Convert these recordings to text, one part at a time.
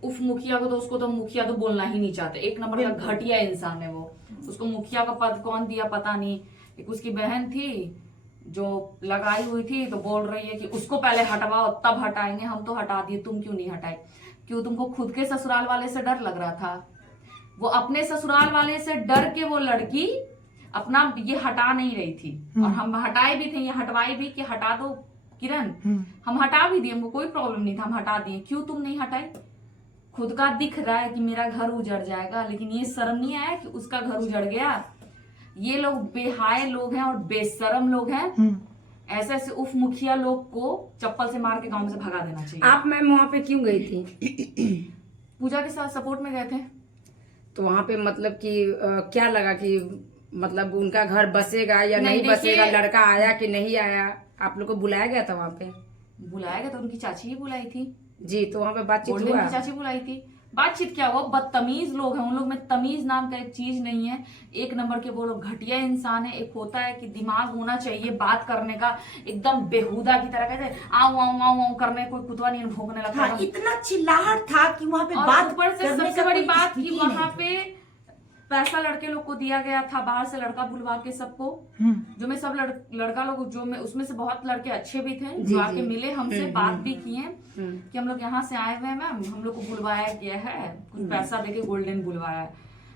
उफ मुखिया को तो, उसको तो मुखिया तो बोलना ही नहीं चाहते, एक नंबर का घटिया इंसान है वो। उसको मुखिया का पद कौन दिया पता नहीं। एक उसकी बहन थी जो लगाई हुई थी, तो बोल रही है कि उसको पहले हटवाओ तब हटाएंगे, हम तो हटा दिए, तुम क्यों नहीं हटाए? क्यों? तुमको खुद के ससुराल वाले से डर लग रहा था? वो अपने ससुराल वाले से डर के वो लड़की अपना ये हटा नहीं रही थी, और हम हटाए भी थे, ये हटवाए भी कि हटा दो किरण, हम हटा भी दिए, हमको कोई प्रॉब्लम नहीं था, हम हटा दिए। क्यों तुम नहीं हटाए? खुद का दिख रहा है कि मेरा घर उजड़ जाएगा, लेकिन ये शर्म नहीं आया कि उसका घर उजड़ गया? ये लोग बेहाय लोग हैं और बेशरम लोग हैं। ऐसे ऐसे उफ मुखिया लोग को चप्पल से मार के गांव से भगा देना चाहिए। आप मैम वहाँ पे क्यों गई थी? पूजा के साथ सपोर्ट में गए थे। तो वहाँ पे मतलब कि क्या लगा कि मतलब उनका घर बसेगा या नहीं देखिए, बसेगा, लड़का आया कि नहीं आया? आप लोग को बुलाया गया था वहाँ पे? बुलाया गया तो उनकी चाची ही बुलाई थी जी, तो वहाँ पे बातचीत गोल्डन हुआ? की चाची बुलाई थी। बातचीत क्या हुआ? बदतमीज लोग हैं, उन लोग में तमीज नाम का एक चीज नहीं है। एक नंबर के वो लोग घटिया इंसान है। एक होता है कि दिमाग होना चाहिए बात करने का, एकदम बेहुदा की तरह कहते आओ आओ आओ आओ करने, कोई कुतवा नहीं भोंकने लगता। हाँ, इतना चिल्लाहट था कि वहाँ पे और बात ऊपर से करने सबसे का बड़ी कोई बात स्थिति कि नहीं वहां थी। पे पैसा लड़के लोग को दिया गया था, बाहर से लड़का बुलवा के सबको, जो मैं सब लड़का लोग जो मैं उसमें से बहुत लड़के अच्छे भी थे जो आके मिले हमसे, बात भी किए कि हम लोग यहाँ से आए हुए हैं मैम, हम लोग को बुलवाया गया है, कुछ पैसा देके गोल्डन बुलवाया है।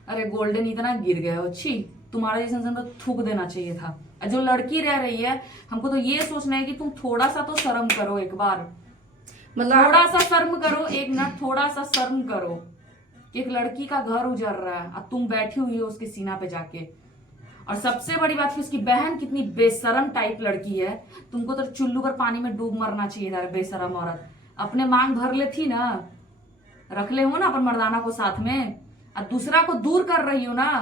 अरे गोल्डन इतना गिर गया हो, छी, तुम्हारा जैसे इंसान तो थूक देना चाहिए था। जो लड़की रह रही है, हमको तो ये सोचना है कि तुम थोड़ा सा तो शर्म करो, एक बार मतलब थोड़ा सा शर्म करो, एक मिनट थोड़ा सा शर्म करो। एक लड़की का घर उजड़ रहा है और तुम बैठी हुई हो उसके सीना पे जाके। और सबसे बड़ी बात कि उसकी बहन कितनी बेशरम टाइप लड़की है, तुमको तो चुल्लू पर पानी में डूब मरना चाहिए था। बेशरम औरत, अपने मांग भर ले थी ना, रख ले हो ना अपन मर्दाना को साथ में, और दूसरा को दूर कर रही हो ना,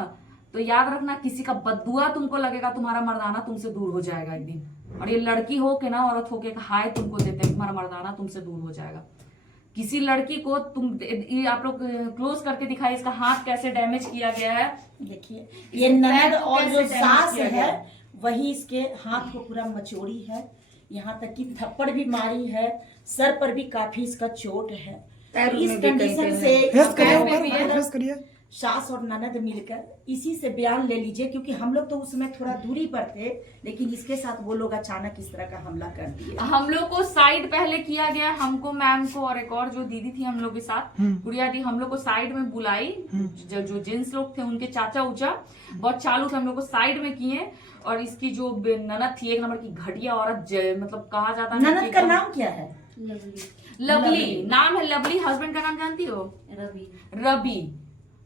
तो याद रखना किसी का बददुआ तुमको लगेगा, तुम्हारा मर्दाना तुमसे दूर हो जाएगा एक दिन। और ये लड़की हो के ना, औरत हो के हाय तुमको देते हैं, तुम्हारा मर्दाना तुमसे दूर हो जाएगा। किसी लड़की को तुम आप लोग क्लोज करके दिखाई, इसका हाथ कैसे डैमेज किया गया है। देखिए ये ननद और जो सास है वही इसके हाथ को पूरा मचोड़ी है, यहाँ तक कि थप्पड़ भी मारी है, सर पर भी काफी इसका चोट है। तो इस कंडीशन से सास और ननद मिलकर इसी से बयान ले लीजिए, क्योंकि हम लोग तो उसमें थोड़ा दूरी पर थे, लेकिन इसके साथ वो लोग अचानक इस तरह का हमला कर दिए। हम लोग को साइड पहले किया गया, हमको, मैम को, और एक और जो दीदी थी हम लोग के साथ, गुड़िया दी, हम लोग को साइड में बुलाई। जो जेंट्स लोग थे उनके चाचा उचा बहुत चालू थे, हम लोग को साइड में किए। और इसकी जो ननद थी, एक नंबर की घटिया औरत, मतलब कहा जाता है। ननद का नाम क्या है? लवली नाम है, लवली। हस्बैंड का नाम जानती हो? रवि।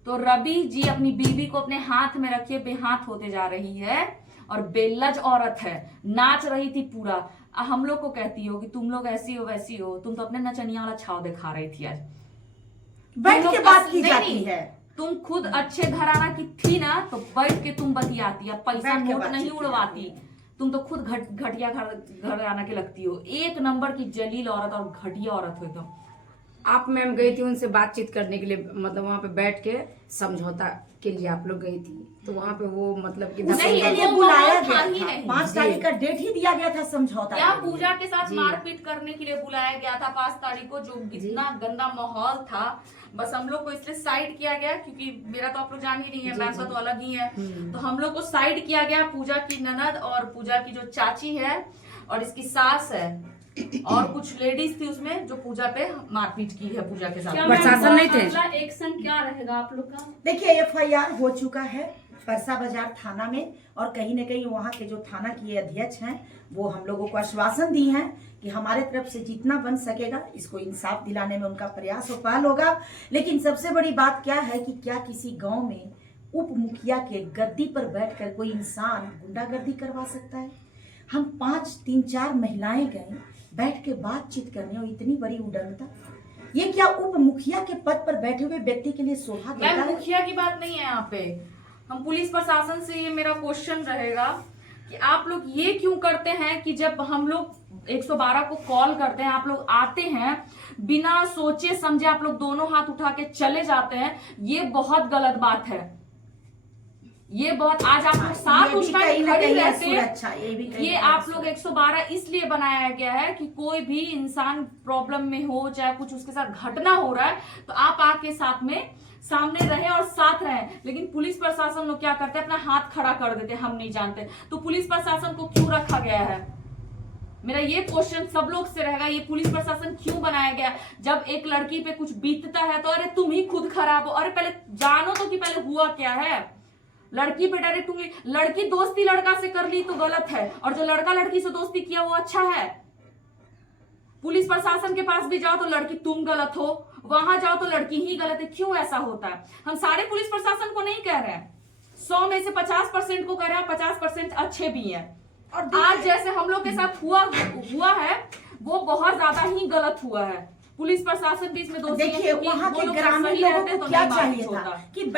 तो रवि जी अपनी बीवी को अपने हाथ में रखे बेहाथ होते जा रही है, और बेलज औरत है, नाच रही थी पूरा। हम लोग को कहती हो कि तुम लोग ऐसी हो वैसी हो, तुम तो अपने नचनिया वाला छाव दिखा रही थी आज। बैठ के बात की जाती है। तुम खुद अच्छे घराना की थी ना, तो बैठ के तुम बतियाती, अब पैसा नोट नहीं उड़वाती। तुम तो खुद घटिया घराना के लगती हो, एक नंबर की जलील औरत और घटिया औरत हो तुम। आप मैम गई थी उनसे बातचीत करने के लिए, मतलब वहाँ पे बैठ के समझौता के लिए आप लोग गई थी, तो वहाँ पे वो मतलब कि नहीं, के लिए वो बुलाया था ही गया था, नहीं। 5 तारीख का डेट ही दिया गया था समझौता यहाँ के लिए। पूजा के साथ मारपीट करने के लिए बुलाया गया था 5 तारीख को, जो इतना गंदा माहौल था। बस हम लोग को इसलिए साइड किया गया, क्योंकि मेरा तो आप लोग जान ही नहीं है, मैम का तो अलग ही है। तो हम लोग को साइड किया गया, पूजा की ननद और पूजा की जो चाची है और इसकी सास है, और कुछ लेडीज थी उसमें जो पूजा पे मारपीट की है पूजा के साथ। प्रशासन नहीं थे? अगला एक्शन क्या रहेगा आप लोग का? देखिए FIR हो चुका है परसा बाजार थाना में, और कहीं न कहीं वहाँ के जो थाना के अध्यक्ष हैं वो हम लोगों को आश्वासन दी हैं कि हमारे तरफ से जितना बन सकेगा इसको इंसाफ दिलाने में उनका प्रयास और पहल होगा। लेकिन सबसे बड़ी बात क्या है कि क्या किसी गांव में उप मुखिया के गद्दी पर बैठकर कोई इंसान गुंडागर्दी करवा सकता है? हम 3-4 महिलाएं गए बैठ के बातचीत करने, और इतनी बड़ी उड़नता, ये क्या उप मुखिया के पद पर बैठे हुए व्यक्ति के लिए शोभा देता है? मुखिया की बात नहीं है यहाँ पे, हम पुलिस प्रशासन से ये मेरा क्वेश्चन रहेगा कि आप लोग ये क्यों करते हैं कि जब हम लोग 112 को कॉल करते हैं, आप लोग आते हैं बिना सोचे समझे, आप लोग दोनों हाथ उठा के चले जाते हैं। ये बहुत गलत बात है, ये बहुत आज आप लोग साथ ये भी उस टाइम कहीं ना खड़े कहीं रहते, असुरक्षा, ये भी कहीं ये ना कहीं आप लोग 112 इसलिए बनाया गया है कि कोई भी इंसान प्रॉब्लम में हो, चाहे कुछ उसके साथ घटना हो रहा है, तो आप आके साथ में सामने रहे और साथ रहे। लेकिन पुलिस प्रशासन लोग क्या करते हैं, अपना हाथ खड़ा कर देते, हम नहीं जानते। तो पुलिस प्रशासन को क्यों रखा गया है? मेरा ये क्वेश्चन सब लोग से रहेगा, ये पुलिस प्रशासन क्यों बनाया गया? जब एक लड़की पे कुछ बीतता है तो अरे तुम ही खुद खराब हो। अरे पहले जानो तो कि पहले हुआ क्या है। लड़की पे डायरेक्ट उंगली, लड़की दोस्ती लड़का से कर ली तो गलत है, और जो लड़का लड़की से दोस्ती किया वो अच्छा है। पुलिस प्रशासन के पास भी जाओ तो लड़की तुम गलत हो, वहां जाओ तो लड़की ही गलत है। क्यों ऐसा होता है? हम सारे पुलिस प्रशासन को नहीं कह रहे हैं, 100 में से 50% को कह रहे हैं, 50% अच्छे भी हैं। और आज जैसे हम लोग के साथ हुआ है वो बहुत ज्यादा ही गलत हुआ है। पुलिस प्रशासन भी इसमें दोषी है, देखिए क्योंकि वहाँ वो के लोग ग्रामीण सही लोगों रहते को तो क्या नहीं बात चाहिए होता। था कि